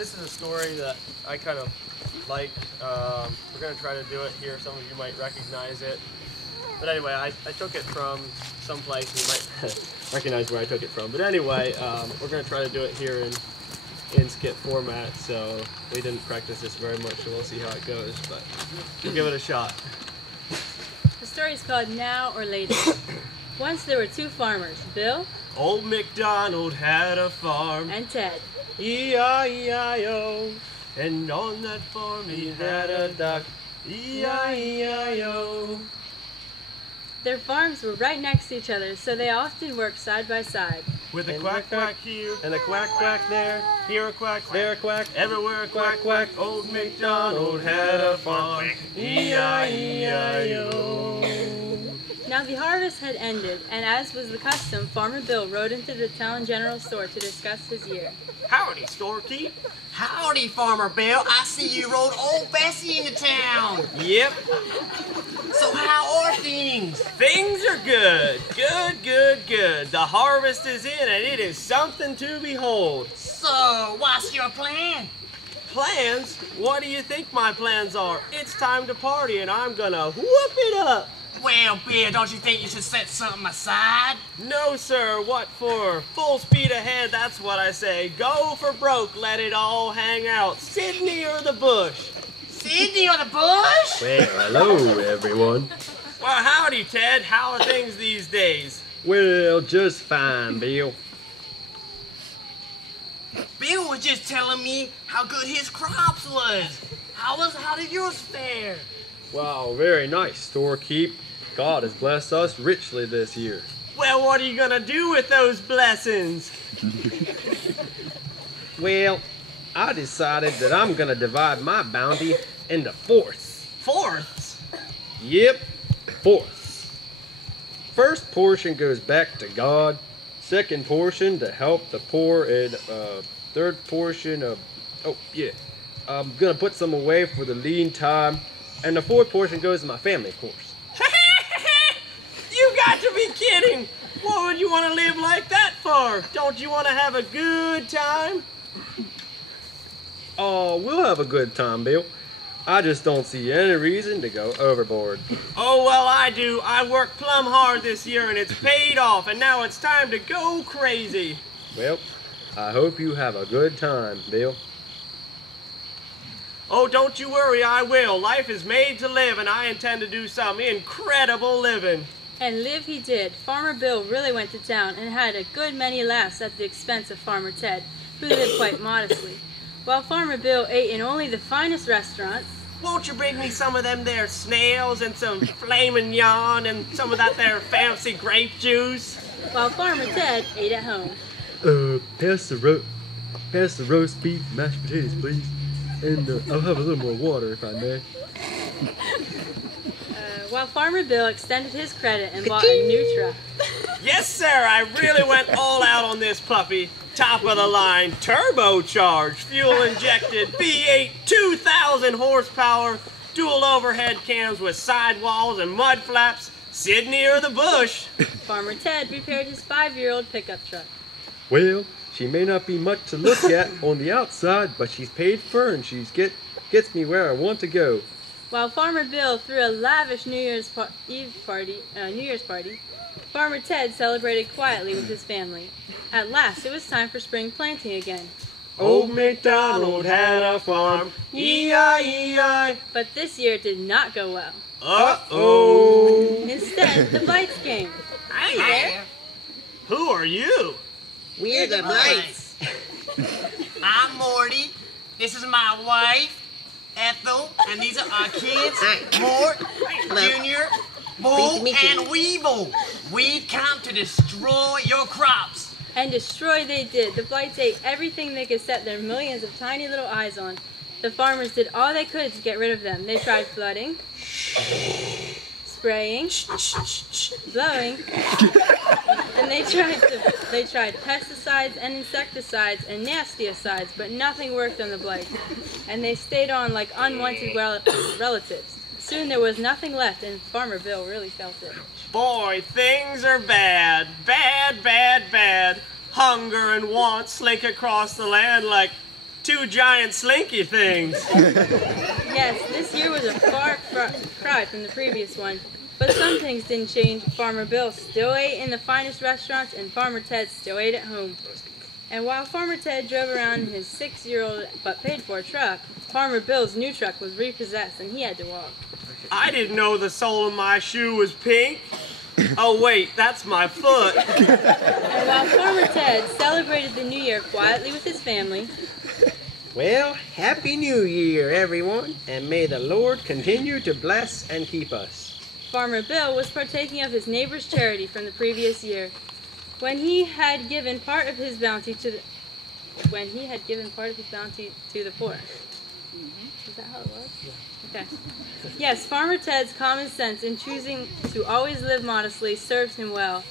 This is a story that I kind of like. We're going to try to do it here. Some of you might recognize it. But anyway, I took it from someplace. You might recognize where I took it from. But anyway, we're going to try to do it here in skit format. So we didn't practice this very much, so we'll see how it goes. But we'll give it a shot. The story is called Now or Later. Once there were two farmers, Bill. Old MacDonald had a farm. And Ted. E-I-E-I-O. And on that farm he had a duck. E-I-E-I-O. Their farms were right next to each other, so they often worked side by side. With a quack quack here, and a quack quack there, here a quack, there a quack, everywhere a quack quack. Old MacDonald had a farm. E-I-E-I-O. Now the harvest had ended, and as was the custom, Farmer Bill rode into the town general store to discuss his year. Howdy, storekeep. Howdy, Farmer Bill. I see you rode old Bessie into town. Yep. So how are things? Things are good. Good, good, good. The harvest is in, and it is something to behold. So, what's your plan? Plans? What do you think my plans are? It's time to party, and I'm gonna whoop it up. Well, Bill, don't you think you should set something aside? No, sir. What for? Full speed ahead, that's what I say. Go for broke, let it all hang out. Sydney or the bush? Sydney or the bush? Well, hello, everyone. Well, howdy, Ted. How are things these days? Well, just fine, Bill. Bill was just telling me how good his crops was. How did yours fare? Wow, very nice, storekeep. God has blessed us richly this year. Well, what are you gonna do with those blessings? Well, I decided that I'm gonna divide my bounty into fourths. Fourths? Yep, fourths. First portion goes back to God. Second portion to help the poor, and third portion of, I'm gonna put some away for the lean time. And the fourth portion goes to my family, of course. You got to be kidding! What would you want to live like that for? Don't you want to have a good time? Oh, we'll have a good time, Bill. I just don't see any reason to go overboard. Oh, well, I do. I worked plumb hard this year and it's paid off, and now it's time to go crazy. Well, I hope you have a good time, Bill. Oh, don't you worry, I will. Life is made to live, and I intend to do some incredible living. And live he did. Farmer Bill really went to town and had a good many laughs at the expense of Farmer Ted, who lived quite modestly. While Farmer Bill ate in only the finest restaurants. Won't you bring me some of them there snails and some filet mignon and some of that there fancy grape juice? While Farmer Ted ate at home. Pass the roast beef, mashed potatoes, please. And I'll have a little more water, if I may. While Farmer Bill extended his credit and bought a new truck. Yes, sir, I really went all out on this puppy. Top of the line, turbocharged, fuel injected, V8, 2,000 horsepower, dual overhead cams with sidewalls and mud flaps. Sydney or the bush? Farmer Ted repaired his 5-year-old pickup truck. Well, she may not be much to look at on the outside, but she's paid for and she gets me where I want to go. While Farmer Bill threw a lavish New Year's party, Farmer Ted celebrated quietly with his family. At last, it was time for spring planting again. Old MacDonald had a farm, E-I-E-I. But this year did not go well. Uh-oh. Instead, the blights came. Hi there. Who are you? We're the Blights. I'm Morty. This is my wife, Ethel, and these are our kids, Mort, Junior, Bull, and Weevil. We've come to destroy your crops. And destroy they did. The blights ate everything they could set their millions of tiny little eyes on. The farmers did all they could to get rid of them. They tried flooding, spraying, blowing, and they tried pesticides and insecticides and nastiicides, but nothing worked on the blights. And they stayed on like unwanted relatives. Soon there was nothing left, and Farmer Bill really felt it. Boy, things are bad. Bad, bad, bad. Hunger and want slink across the land like 2 giant slinky things. Yes, this year was a far cry from the previous one, but some things didn't change. Farmer Bill still ate in the finest restaurants, and Farmer Ted still ate at home. And while Farmer Ted drove around in his 6-year-old but paid-for truck, Farmer Bill's new truck was repossessed and he had to walk. I didn't know the sole of my shoe was pink. Oh wait, that's my foot. And while Farmer Ted celebrated the New Year quietly with his family, Well, Happy New Year, everyone, and may the Lord continue to bless and keep us. Farmer Bill was partaking of his neighbor's charity from the previous year, when he had given part of his bounty to the poor. Is that how it was? Okay. Yes, Farmer Ted's common sense in choosing to always live modestly served him well,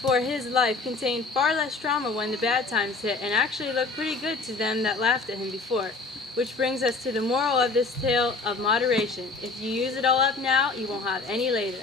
for his life contained far less drama when the bad times hit, and actually looked pretty good to them that laughed at him before. Which brings us to the moral of this tale of moderation. If you use it all up now, you won't have any later.